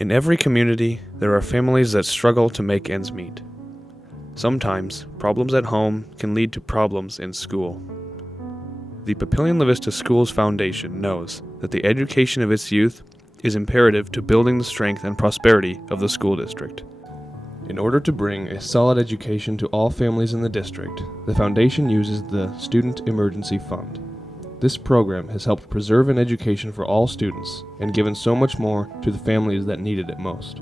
In every community, there are families that struggle to make ends meet. Sometimes, problems at home can lead to problems in school. The Papillion La Vista Schools Foundation knows that the education of its youth is imperative to building the strength and prosperity of the school district. In order to bring a solid education to all families in the district, the foundation uses the Student Emergency Fund. This program has helped preserve an education for all students and given so much more to the families that needed it most.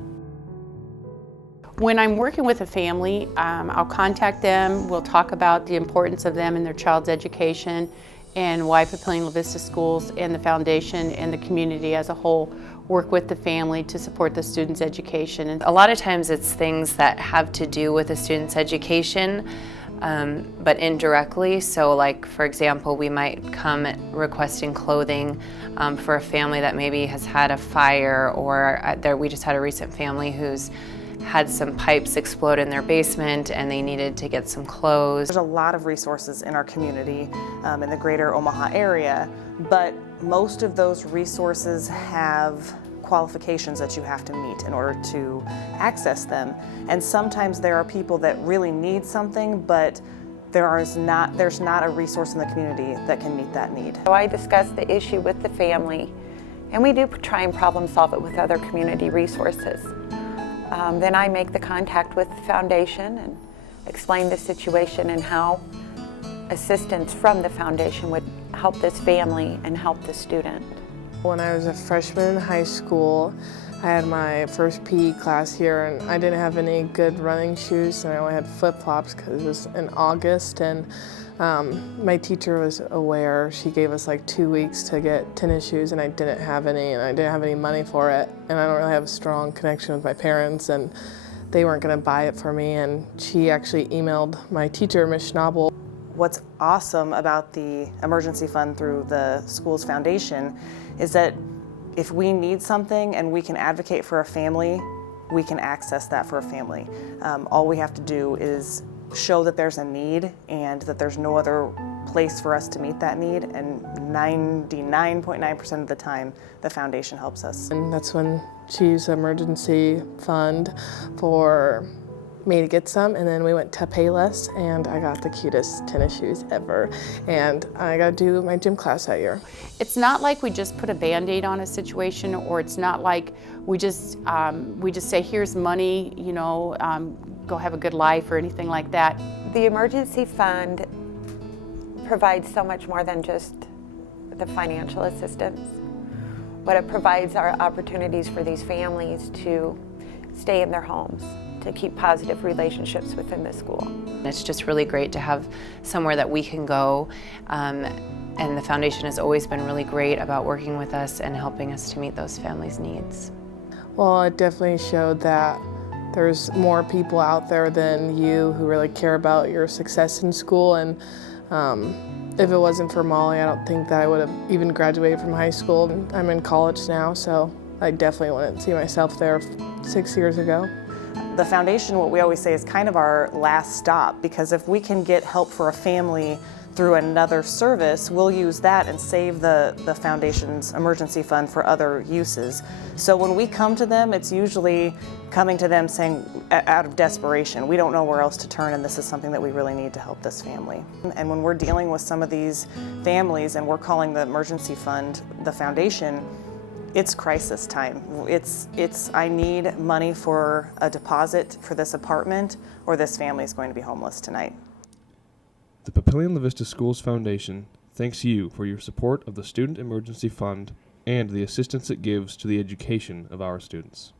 When I'm working with a family, I'll contact them, we'll talk about the importance of them and their child's education and why Papillion La Vista Schools and the foundation and the community as a whole work with the family to support the student's education. And a lot of times it's things that have to do with the student's education, but indirectly. So like, for example, we might come requesting clothing for a family that maybe has had a fire, or we just had a recent family who's had some pipes explode in their basement and they needed to get some clothes. There's a lot of resources in our community in the greater Omaha area, but most of those resources have qualifications that you have to meet in order to access them. And sometimes there are people that really need something, but there's not a resource in the community that can meet that need. So I discuss the issue with the family, and we do try and problem solve it with other community resources. Then I make the contact with the foundation and explain the situation and how assistance from the foundation would help this family and help the student. When I was a freshman in high school, I had my first PE class here, and I didn't have any good running shoes, and I only had flip-flops because it was in August, and my teacher was aware. She gave us like 2 weeks to get tennis shoes, and I didn't have any, and I didn't have any money for it, and I don't really have a strong connection with my parents, and they weren't going to buy it for me, and she actually emailed my teacher, Ms. Schnabel. What's awesome about the emergency fund through the school's foundation is that if we need something and we can advocate for a family, we can access that for a family. All we have to do is show that there's a need and that there's no other place for us to meet that need, and 99.9% of the time the foundation helps us. And that's when she used the emergency fund for me to get some, and then we went to Payless, and I got the cutest tennis shoes ever, and I got to do my gym class that year. It's not like we just put a Band-Aid on a situation, or it's not like we just say, here's money, you know, go have a good life or anything like that. The emergency fund provides so much more than just the financial assistance, but it provides our opportunities for these families to stay in their homes, to keep positive relationships within the school. It's just really great to have somewhere that we can go, and the foundation has always been really great about working with us and helping us to meet those families' needs. Well, it definitely showed that there's more people out there than you who really care about your success in school, and if it wasn't for Molly, I don't think that I would have even graduated from high school. I'm in college now, so I definitely wouldn't see myself there 6 years ago. The foundation, what we always say, is kind of our last stop, because if we can get help for a family through another service, we'll use that and save the foundation's emergency fund for other uses. So when we come to them, it's usually coming to them saying, out of desperation, we don't know where else to turn, and this is something that we really need to help this family. And when we're dealing with some of these families and we're calling the emergency fund the foundation, it's crisis time. It's I need money for a deposit for this apartment, or this family is going to be homeless tonight. The Papillion La Vista Schools Foundation thanks you for your support of the Student Emergency Fund and the assistance it gives to the education of our students.